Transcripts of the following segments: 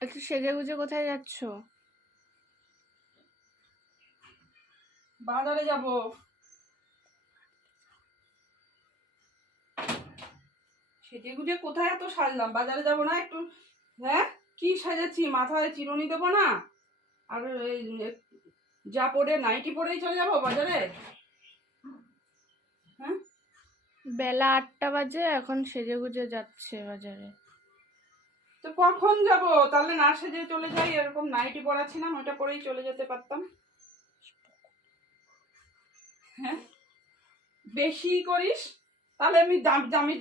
একটু সেজে গুজে কোথায় যাচ্ছ? বাজারে যাব। সেজে গুজে কোথায় এত সাজলাম? বাজারে যাব না একটু? হ্যাঁ, কি সাজাচ্ছি? মাথায় চিরুনি দেবো না? আর এই যা পরে নাইটি পরেই চলে যাবো বাজারে? হ্যাঁ, বেলা 8টা বাজে, এখন সেজে গুজে যাচ্ছে বাজারে। তো কখন যাব? তাহলে না সেজে চলে যাই, এরকম নাইটি পরাচ্ছিলাম, ওটা পরেই চলে যেতে পারতাম। হ্যাঁ, বেশি করিস। তাহলে আমি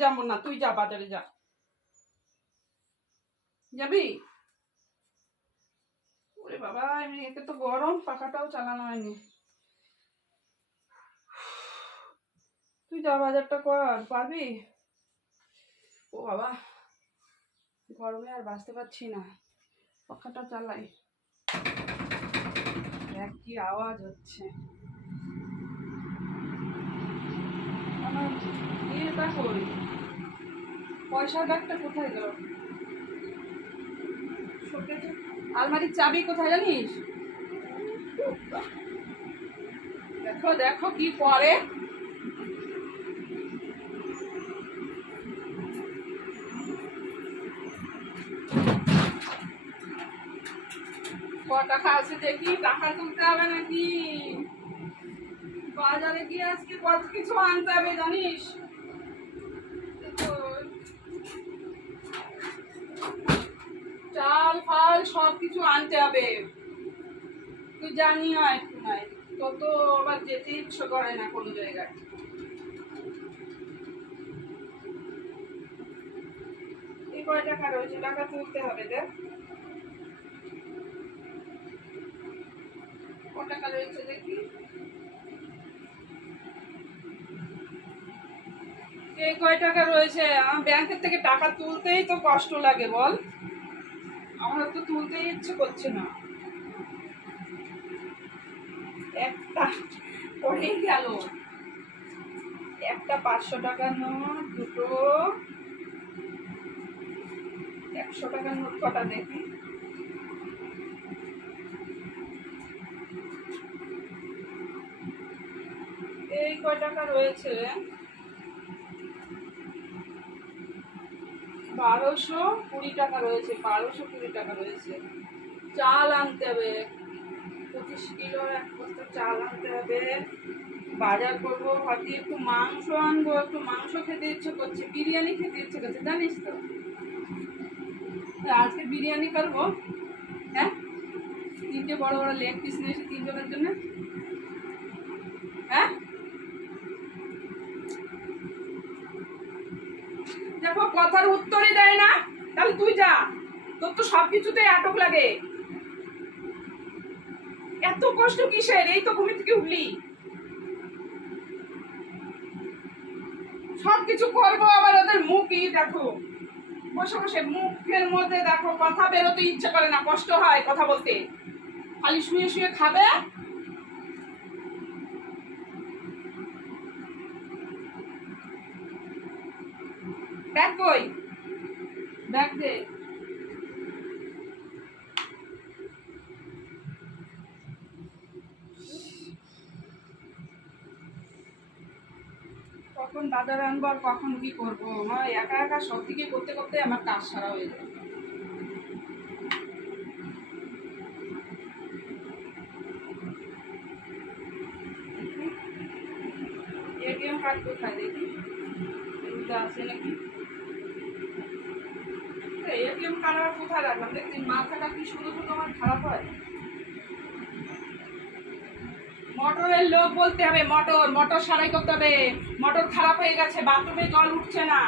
যাবো না, তুই যা, বাজারে যা। যাবি? ওরে বাবা, আমি একে তো গরম, পাখাটাও চালানো হয়নি। তুই যা, বাজারটা কর, পারবি? ও বাবা, গরমে আর বাঁচতে পারছি না, পাখাটা চালাই। দেখ কি আওয়াজ হচ্ছে। আমার ইয়েটা কই? পয়সার ব্যাগটা কোথায় গেল? শোকেজে আলমারির চাবি কোথায় জানিস? দেখো দেখো কি করে। ক টাকা আছে দেখি, টাকা তুলতে হবে নাকি? বাজারে গিয়ে আজকে কত কিছু আনতে হবে জানিস? চাল ফাল সব কিছু আনতে হবে। তুই জানি না একটু নাই, তত আবার যেতে ইচ্ছে করে না কোনো জায়গায়। এই কয় টাকা রয়েছে, টাকা তুলতে হবে। দেখ ক টাকা রয়েছে দেখি। এই কয় টাকা রয়েছে? আমার ব্যাংকের থেকে টাকা তুলতেই তো কষ্ট লাগে বল, আমার তো তুলতেই ইচ্ছে করছে না। একটা পড়েই গেল, একটা 500 টাকার নোট, দুটো 100 টাকার নোট, কটা দেখি। এই কয় টাকা রয়েছে? 1220 টাকা রয়েছে, 1220 টাকা রয়েছে। চাল আনতে হবে 25 কিলো, এক বস্তা চাল আনতে হবে। বাজার করবো, ভাবছি একটু মাংস আনবো, একটু মাংস খেতে ইচ্ছে করছে, বিরিয়ানি খেতে ইচ্ছে করছে জানিস তো। আজকে বিরিয়ানি করবো। হ্যাঁ, 3টে বড় বড় লেগ পিস নিয়েছি 3 জনের জন্য। হ্যাঁ, দেখো কথার উত্তরই দেয় না। তাহলে তুই যা, তোর তো সবকিছুতেই আটক লাগে। এত কষ্ট কিসের? এই তো ঘুম থেকে উঠলি, সবকিছু করবো, আবার ওদের মুখই দেখো, বসে বসে মুখের মধ্যে দেখো কথা বেরোতে ইচ্ছে করে না, কষ্ট হয় কথা বলতে, খালি শুয়ে শুয়ে খাবে। ব্যাগ কই? ব্যাগ দে। কখন বাজার আনবো আর কখন কি করবো? আমার একা একা সব দিকে করতে করতে আমার কাজ সারা হয়ে যায়। এটিএম কার্ড কোথায় দেখি, এগুলো আছে নাকি? এটিএম কার্ড আর কোথায় রাখলাম দেখছি, মাথাটা কি শুধু শুধু আমার খারাপ হয়। মোটরের লোক বলতে হবে, মোটর মোটর সারাই করতে হবে। মোটর খারাপ হয়ে গেছে, বাথরুমে জল উঠছে না।